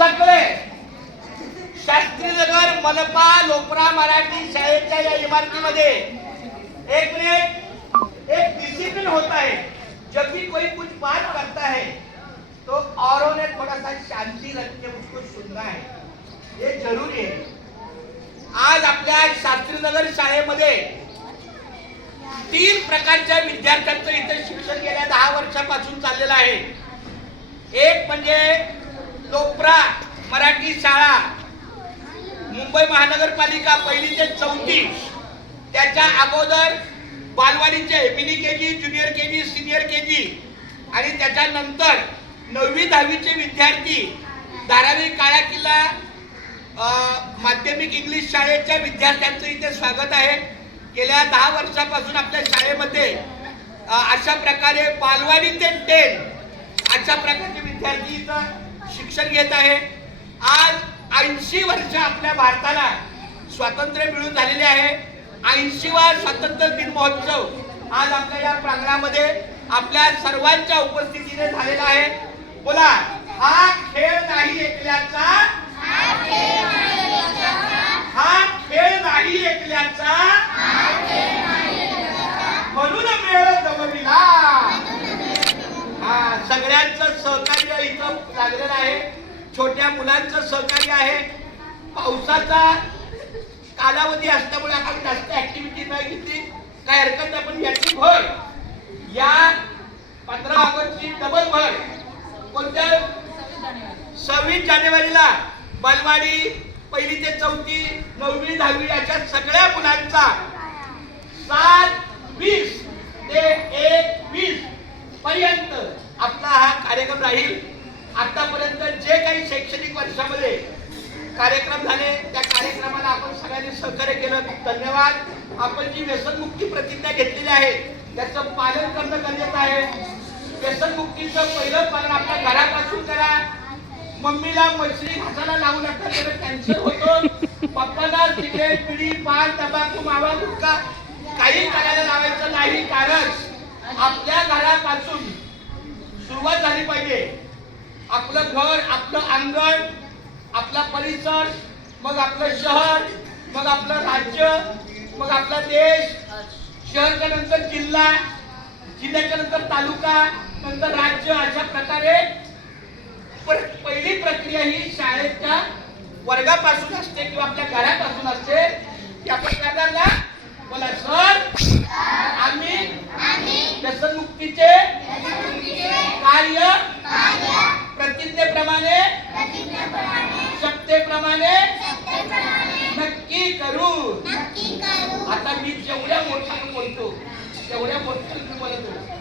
सगळे शास्त्रीनगर मनपा लोपरा मराठी शाळेच्या या इमारतीमध्ये एक मिनिट एक डिसिप्लिन होता है। जब भी कोई कुछ बात करता है तो औरों ने थोड़ा सा शांति रख के उसको सुनना है, ये जरूरी है। आज आपल्या शास्त्रीनगर शाळेमध्ये 3 प्रकारच्या विद्यार्थ्यांचं इथे शिक्षण गेल्या 10 वर्षापासून चाललेलं आहे। एक म्हणजे लोपरा मराठी शाळा, मुंबई महानगरपालिका 1ली ते 4थी, त्याच्या अगोदर बालवाडीचे mini KG, junior KG, senior KG आणि त्याच्यानंतर 9वी 10वीचे विद्यार्थी धारावी काळा किल्ला माध्यमिक इंग्लिश शाळेच्या विद्यार्थ्यांचं इथे स्वागत आहे। गेल्या 10 वर्षापासून आपल्या शाळेमध्ये अशा प्रकारे बालवाडी ते 10 अशा प्रकारचे विद्यार्थी इथं शिक्षण घेत आहे। आज 80 वर्ष आपल्या भारताला स्वातंत्र्य मिळून झालेले आहे। 80वा स्वातंत्र्य दिन महोत्सव आज आपल्या या प्रांगणामध्ये आपल्या सर्वांच्या उपस्थितीने झालेला आहे। बोला, हा खेळ नाही एकल्याचा, हा खेळ नाही एकल्याचा, म्हणून मेळ जमविला। सगळ्यांचं सहकार्य इथं लागलेलं आहे, छोट्या मुलांचं सहकार्य आहे। पावसाचा कालावधी असल्यामुळे आपण जास्त ऍक्टिव्हिटी नाही घेतली, काय हरकत नाही, पण याची भर या 15 ऑगस्टची डबल भर कोणत्या 26 जानेवारीला बालवाडी 1ली ते 4थी, 9वी 10वी अशा सगळ्या मुलांचा 7-20 ते 1-20 पर्यंत आपला हा कार्यक्रम राहील। आतापर्यंत जे काही शैक्षणिक वर्षामध्ये कार्यक्रम झाले त्या कार्यक्रमाला आपण सगळ्यांनी सहकार्य केलं, धन्यवाद। आपण जी व्यसनमुक्ती प्रतिज्ञा घेतलेली आहे त्याचं पालन करणं गरजेचं आहे। व्यसनमुक्तीचं पहिलं पालन आपल्या घरापासून करा। मम्मीला मछली घासायला लावू नका, त्याला कॅन्सर होतो। पप्पाला सिगरेट, बिडी, पान, तंबाखू, मावा, गुटखा काही करायला लावायचं नाही, कारण आपल्या घरापासून सुरुवात झाली पाहिजे। आपलं घर, आपलं अंगण, आपला परिसर, मग आपलं शहर, मग आपलं राज्य, मग आपला देश, शहराच्या नंतर जिल्हा, जिल्ह्याच्या नंतर तालुका, नंतर राज्य, अशा प्रकारे पहिली प्रक्रिया ही शाळेच्या वर्गापासून असते किंवा आपल्या घरापासून असते। की आपण करणार ना, बोला सर, आम्ही व्यसनमुक्तीचे कार्य प्रतिज्ञेप्रमाणे शक्तीप्रमाणे नक्की करू। आता मी जेवढ्या मोठ्याने बोलतो तेवढ्या मोठ्याने बोलतो।